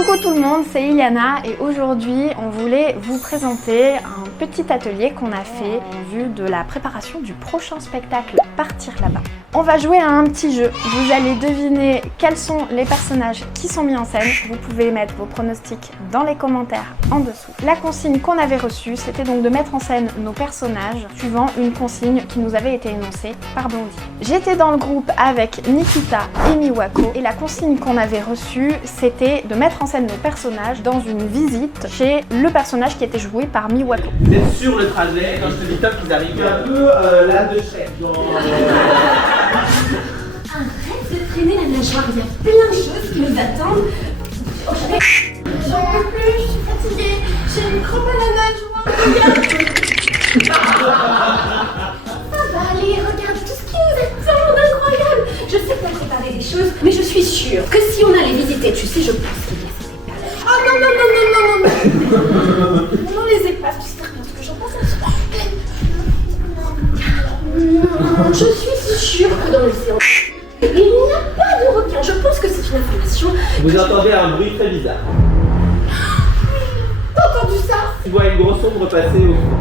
Coucou tout le monde, c'est Iliana et aujourd'hui on voulait vous présenter un petit atelier qu'on a fait en vue de la préparation du prochain spectacle Partir là-bas. On va jouer à un petit jeu, vous allez deviner quels sont les personnages qui sont mis en scène. Vous pouvez mettre vos pronostics dans les commentaires en dessous. La consigne qu'on avait reçue, c'était donc de mettre en scène nos personnages suivant une consigne qui nous avait été énoncée par Blondie. J'étais dans le groupe avec Nikita et Miwako et la consigne qu'on avait reçue, c'était de mettre en scène nos personnages dans une visite chez le personnage qui était joué par Miwako. Vous êtes sur le trajet, quand je te dis top, ils arrivent un peu là de chef. Arrête de traîner la nageoire, il y a plein de choses qui nous attendent. J'en peux plus, je suis fatiguée, j'ai une crampe à la nageoire. Ça va aller, regarde tout ce qui nous attend d'incroyable. Je sais que t'as préparé des choses, mais je suis sûre que si on allait visiter, tu sais, je pense qu'il y a cette épaves. Oh non, non, non, non, non, non, non. Non, les épaves, tu sais très bien ce que j'en pense. Non, je suis sûre que dans l'océan, il n'y a pas de requin. Je pense que c'est une information. Vous entendez un bruit très bizarre. T'as entendu ça? Tu vois une grosse ombre passer au fond.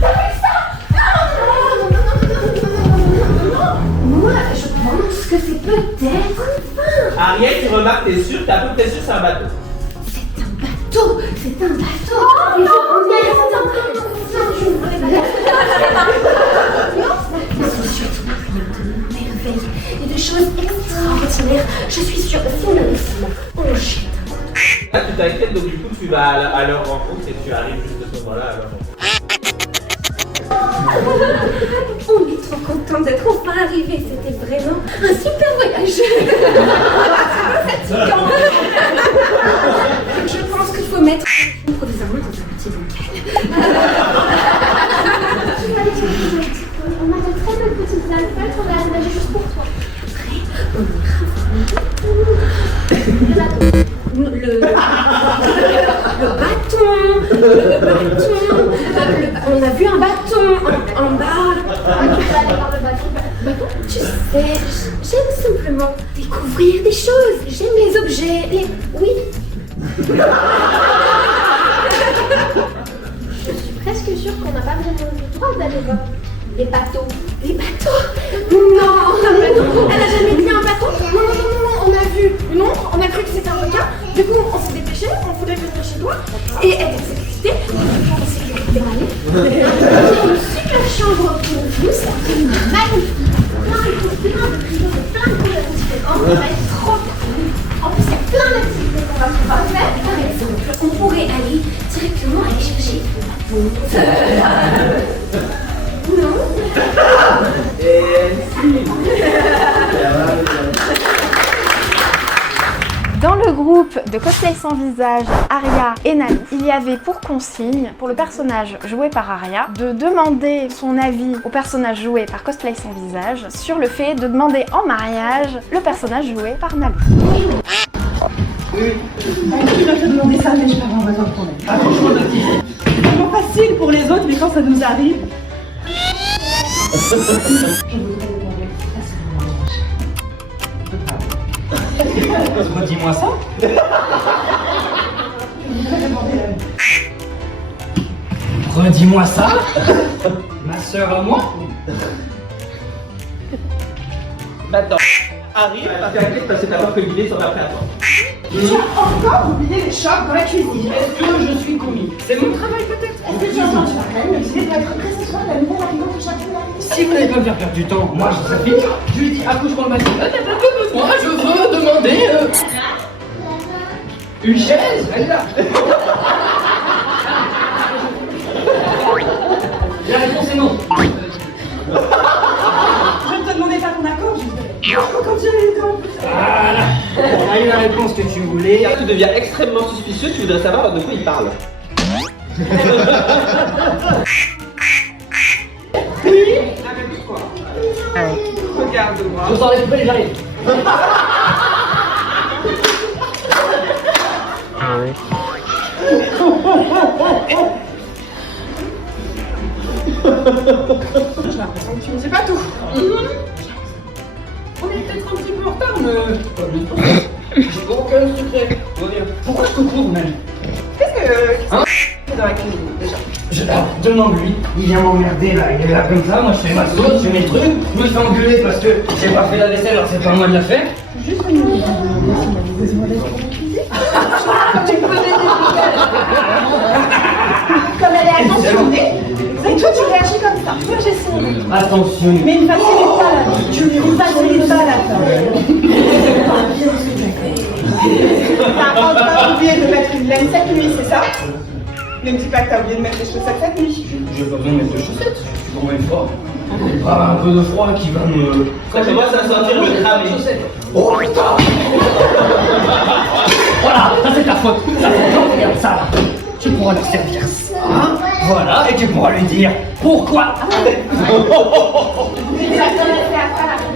T'as vu ça? Non, non, non, non, non, non. Moi, je pense que c'est peut-être une fin. Ariel, tu remarques, t'es sûr, t'es à peu près sûr que c'est un bateau. C'est un bateau. C'est un bateau. Et je reviens, c'est un bateau. Je ne voulais pas. Non, c'est surtout rien de merveille et de choses extraordinaires. Je suis sûre que si on avait seulement on jette. Là, tu t'inquiètes, donc du coup, tu vas à leur rencontre et tu arrives juste à ce moment-là à leur rencontre. On est trop contents d'être enfin arrivés. C'était vraiment un super voyage. Fatigant. Je pense qu'il faut mettre provisoirement dans un petit bocal. On a de très belles petites alpes qu'on va aménager juste pour toi. Après, on ira le bâton. On a vu un bâton en bas. Tu peux aller voir le bâton. Tu sais, j'aime simplement découvrir des choses. J'aime les objets. Oui. Je suis presque sûre qu'on n'a pas vraiment le droit d'aller voir les bateaux. Les bateaux? Non, un bateau. Elle a jamais vu un bateau? Non, non, non, non, on a vu une ombre, on a cru que c'était un requin. Du coup, on s'est dépêché, on voulait venir chez toi. Et être exécuté. En sécurité. J'ai une super chambre pour vous, c'est magnifique. Plein de rideaux, plein de couleurs différentes. Ça va être trop bien. En plus, il y a plein d'activités qu'on va pouvoir faire. Par exemple, on pourrait aller directement aller chercher le bateau. Non. Dans le groupe de Cosplay sans visage, Aria et Nalu, il y avait pour consigne, pour le personnage joué par Aria, de demander son avis au personnage joué par Cosplay sans visage sur le fait de demander en mariage le personnage joué par Nalu. Oui. Tu m'as fait demander ça, mais je pas vraiment besoin de problème. Ah, franchement, c'est vraiment facile pour les autres, mais quand ça nous arrive. Je voudrais demander Redis-moi ça. Redis-moi ça. Ma sœur à moi. Maintenant, arrive parce que t'as peur que l'idée soit après à toi. Tu as encore oublié les chocs dans la cuisine. Est-ce que je suis commis? C'est mon travail peut-être. Est-ce que tu as entendu la reine l'idée doit être précisément la nouvelle arrivante de chacun d'arriver? Si vous n'allez pas me faire perdre du temps, moi je s'applique. Je lui dis accouchement le matin. T'as pas besoin, je veux demander une chaise. Elle est là. La réponse est non. Je ne te demandais pas ton accord, je disais. Quand tu avais le temps. Voilà. On a eu la réponse que tu voulais. Tu deviens extrêmement suspicieux, tu voudrais savoir de quoi il parle. Oui, avec quoi? Regarde-moi. Je sors les poubelles et j'arrive. J'ai l'impression que tu ne sais pas tout. On est peut-être un petit peu en retard, mais pas du tout. J'ai aucun secret. Tout va bien. Pourquoi je te cours même? Qu'est-ce que Hein? c'est dans la cuisine déjà? Demande-lui, il vient m'emmerder là, il est là comme ça, moi je fais ma sauce, je fais mes trucs, je me fais engueuler parce que j'ai pas fait la vaisselle alors c'est pas à moi de la faire. Juste une minute. Comme elle est attentionnée, et toi tu réagis comme ça. Moi j'essaie. Attention. Mais ne facilite pas la vie. Ne facilite pas la tâche. T'as encore oublié de mettre une laine cette nuit, c'est ça? Ne me dis pas que t'as oublié de mettre les chaussettes cette nuit. J'ai pas besoin de mettre de chaussettes, je suis quand même fort. Pas un peu de froid qui va me... Ça commence à sentir le cramé. Oh putain. Voilà, ça c'est ta faute. Ça c'est ta faute, regarde ça là. Tu pourras lui servir ça. Voilà, et tu pourras lui dire pourquoi.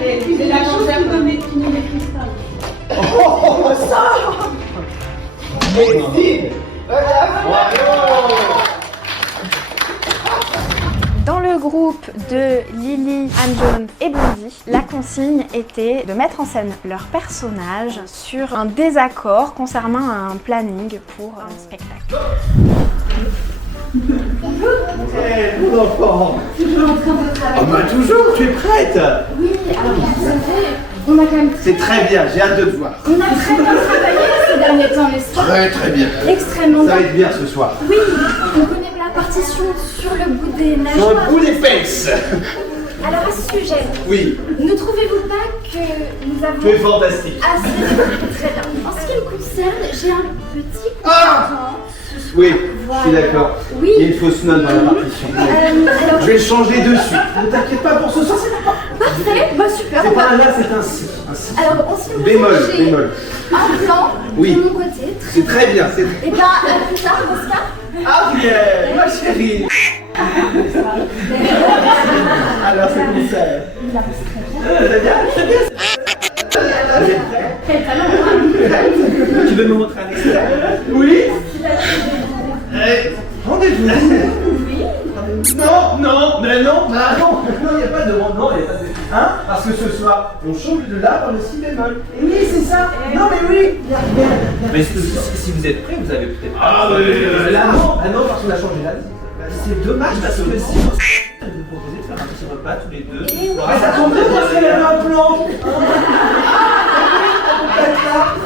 C'est la chose un peu médecine des cristals. Oh ça. Merci. Dans le groupe de Lily, Anne-Jaune et Blondie, la consigne était de mettre en scène leur personnage sur un désaccord concernant un planning pour un spectacle. Mon enfant. Toujours en train de travailler. Ah bah toujours, tu es prête. Oui, alors vous savez, on a quand même C'est très bien, j'ai hâte de te voir. On a très bien travaillé ces derniers temps, n'est-ce pas? Très bien. Extrêmement Ça va bien. être bien ce soir. Oui, on connaît la partition sur le bout des Sur nageoires. le bout des fesses. Alors à ce sujet, Oui, ne trouvez-vous pas que nous avons tu es fantastique. assez très bien. En ce qui me concerne, j'ai un petit Ah content ce soir. Oui, je Voilà. suis d'accord. Oui. Il y a une fausse note dans la partition. Alors, Je vais le changer dessus. Ne t'inquiète pas pour ce soir, c'est pas. parfait, bah super. C'est on pas va- un là, c'est un si. Un si. Alors, en ce qui me Bémol, concerne, j'ai bémol. un plan Oui. de mon côté. C'est très bien, c'est. Et bien, à plus tard dans ce cas. Ah bien, ma chérie. Alors c'est comme ça. C'est bien, c'est bien. Quel talent, hein. Tu veux me montrer un extrait? Oui. Rendez-vous. Non, non, mais non, bah non, il n'y a pas de non, il n'y a pas de. Hein? Parce que ce soir, on change de la dans le si bémol. Et oui, c'est ça. Non, mais oui. Mais si vous êtes prêts, vous avez peut-être. Ah, là, non, parce qu'on a changé la musique. C'est dommage parce que si Je vais vous proposer de faire un petit repas tous les deux. Ah, ça tombe bien parce qu'elle avait un plan.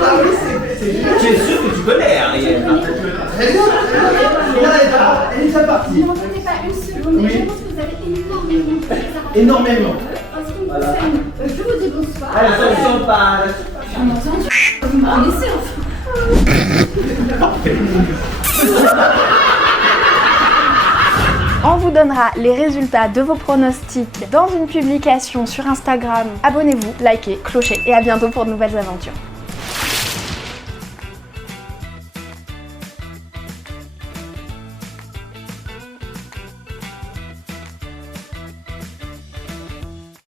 Ah oui, c'est bien. Tu es sûr que tu connais, Ariel? Très bien. Elle est déjà partie. Ne m'en donnez pas une seconde, mais je pense que vous avez énormément de choses à raconter. Énormément. En ce qui me concerne, je vous dis bonsoir. Elle se sent pas. Bien entendu, vous me connaissez enfin. On vous donnera les résultats de vos pronostics dans une publication sur Instagram. Abonnez-vous, likez, clochez et à bientôt pour de nouvelles aventures.